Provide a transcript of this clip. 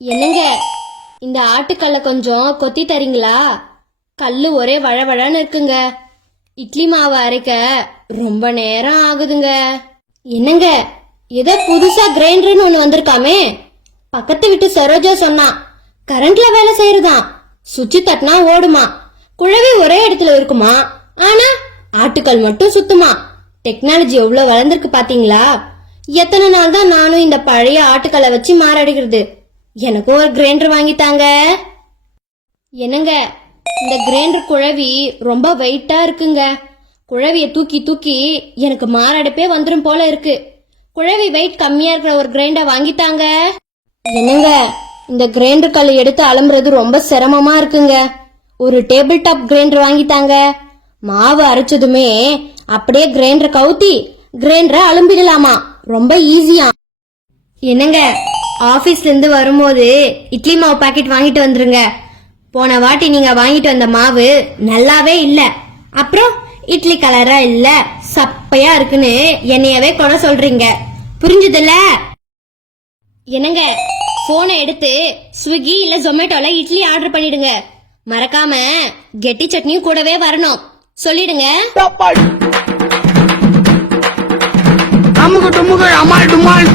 என்னங்க, இந்த ஆட்டுக்கல்ல கொஞ்சம் கொத்தி தரீங்களா? கல்லு ஒரே வழவழன்னு இருக்குங்க. இட்லி மாவு அரைக்க ரொம்ப நேரம் ஆகுதுங்க. என்னங்க, ஏதோ புதுசா கிரைண்டர்னு ஒண்ணு வந்திருக்காமே. பக்கத்து வீட்டு சரோஜா சொன்னா கரண்ட்ல வேலை செய்யறதாம். சுவிட்ச் தட்டினா ஓடுமா, குழவி ஒரே இடத்துல இருக்குமா, ஆனா ஆட்டுக்கல் மட்டும் சுத்துமா. டெக்னாலஜி எவ்வளவு வளர்ந்துருக்கு பாத்தீங்களா? எத்தனை நாள் தான் நானும் இந்த பழைய ஆட்டுக்கல்லை வச்சு மாரடிக்கிறது. எனக்கும் ஒரு கிரைண்டர் வாங்கிட்டாங்க. என்னங்க, இந்த கிரைண்டர் குழவி ரொம்ப வெயிட்டா இருக்குங்க. குழவிய தூக்கி தூக்கி எனக்கு மாரடைப்பே வந்துடும் போல இருக்கு. குழவி வெயிட் கம்மியா இருக்கிற ஒரு கிரைண்டர் வாங்கிட்டாங்க. என்னங்க, இந்த கிரைண்டர் கல்லை எடுத்து அலம்புறது ரொம்ப சிரமமா இருக்குங்க. ஒரு டேபிள் டாப் கிரைண்டர் வாங்கிட்டாங்க. மாவு அரைச்சதுமே அப்படியே கிரைண்டர் கவுத்தி கிரைண்டரை அலும்பிடலாமா, ரொம்ப ஈஸியா. என்னங்க, ஆபீஸ்ல இருந்து வரும்போது இட்லி மாவு பாக்கெட் வாங்கிட்டு வந்துருங்க. போன வாட்டி நீங்க வாங்கிட்டு வந்த மாவு நல்லாவே இல்ல, அப்புறம் இட்லி கலரா இல்ல, சப்பையா இருக்குன்னு என்னையவே கொலை சொல்றீங்க. புரிஞ்சுதுல்ல? என்னங்க, போனை எடுத்து ஸ்விக்கி இல்ல ஜொமேட்டோல இட்லி ஆர்டர் பண்ணிடுங்க. மறக்காம கெட்டி சட்னியும் கூடவே வரணும் சொல்லிடுங்க. அமுக டுமுக அமால் டுமால்.